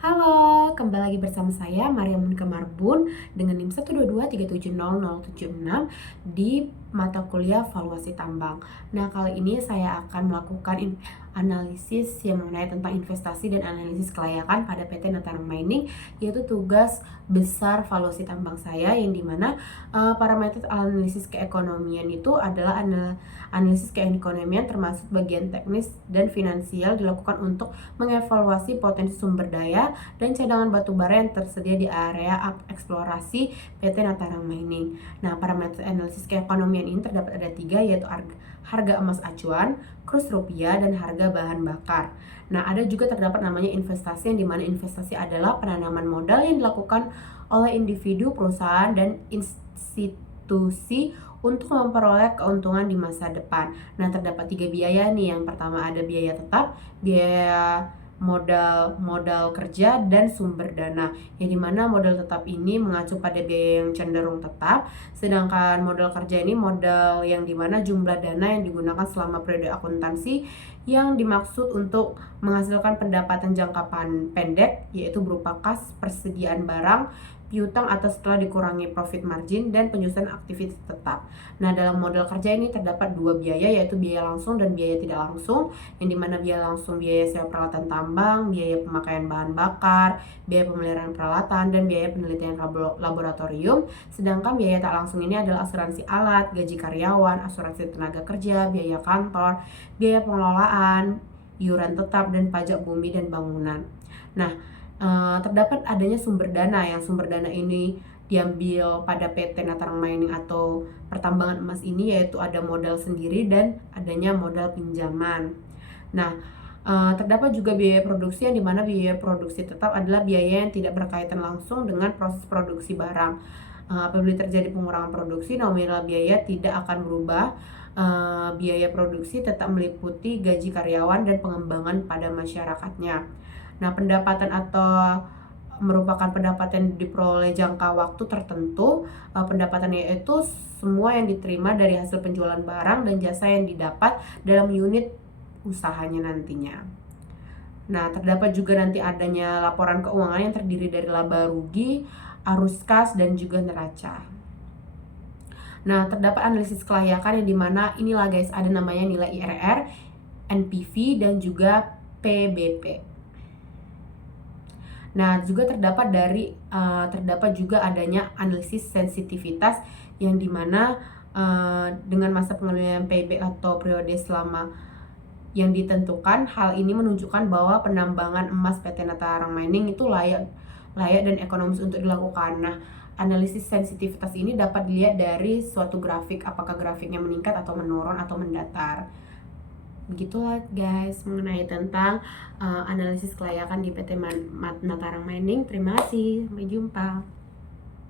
Halo, kembali lagi bersama saya Maria Monika Marbun dengan NIM 122370076 di mata kuliah valuasi tambang. Nah, kali ini saya akan melakukan analisis yang mengenai tentang investasi dan analisis kelayakan pada PT Natarang Mining, yaitu tugas besar valuasi tambang saya, yang dimana parameter analisis keekonomian itu adalah analisis keekonomian termasuk bagian teknis dan finansial dilakukan untuk mengevaluasi potensi sumber daya dan cadangan batu bara yang tersedia di area eksplorasi PT Natarang Mining. Nah, parameter analisis keekonomian ini terdapat ada 3, yaitu harga emas acuan, kurs rupiah, dan harga bahan bakar. Nah, ada juga terdapat namanya investasi, yang dimana investasi adalah penanaman modal yang dilakukan oleh individu, perusahaan, dan institusi untuk memperoleh keuntungan di masa depan. Nah, terdapat 3 biaya nih. Yang pertama ada biaya tetap, biaya modal kerja, dan sumber dana, yang dimana modal tetap ini mengacu pada biaya yang cenderung tetap, sedangkan modal kerja ini modal yang dimana jumlah dana yang digunakan selama periode akuntansi yang dimaksud untuk menghasilkan pendapatan jangka pendek, yaitu berupa kas, persediaan barang, piutang atau setelah dikurangi profit margin, dan penyusunan aktivitas tetap. Nah, dalam modal kerja ini terdapat 2 biaya, yaitu biaya langsung dan biaya tidak langsung, yang dimana biaya langsung biaya sewa peralatan tambang, biaya pemakaian bahan bakar, biaya pemeliharaan peralatan, dan biaya penelitian laboratorium. Sedangkan biaya tak langsung ini adalah asuransi alat, gaji karyawan, asuransi tenaga kerja, biaya kantor, biaya pengelolaan, iuran tetap, dan pajak bumi dan bangunan. Nah, terdapat adanya sumber dana, yang sumber dana ini diambil pada PT Natarang Mining atau pertambangan emas ini, yaitu ada modal sendiri dan adanya modal pinjaman. Nah, terdapat juga biaya produksi, yang dimana biaya produksi tetap adalah biaya yang tidak berkaitan langsung dengan proses produksi barang. Apabila terjadi pengurangan produksi, nominal biaya tidak akan berubah. Biaya produksi tetap meliputi gaji karyawan dan pengembangan pada masyarakatnya. Nah, pendapatan atau merupakan pendapatan yang diperoleh jangka waktu tertentu. Pendapatan yaitu semua yang diterima dari hasil penjualan barang dan jasa yang didapat dalam unit usahanya nantinya. Nah, terdapat juga nanti adanya laporan keuangan yang terdiri dari laba rugi, arus kas, dan juga neraca. Nah, terdapat analisis kelayakan, yang dimana inilah guys, ada namanya nilai IRR, NPV, dan juga PBP. Nah, juga terdapat juga adanya analisis sensitivitas, yang dimana dengan masa pengendalian PIB atau periode selama yang ditentukan, hal ini menunjukkan bahwa penambangan emas PT Natarang Mining itu layak dan ekonomis untuk dilakukan. Nah, analisis sensitivitas ini dapat dilihat dari suatu grafik, apakah grafiknya meningkat atau menurun atau mendatar. Begitulah guys mengenai tentang analisis kelayakan di PT Natarang Mining. Terima kasih, sampai jumpa.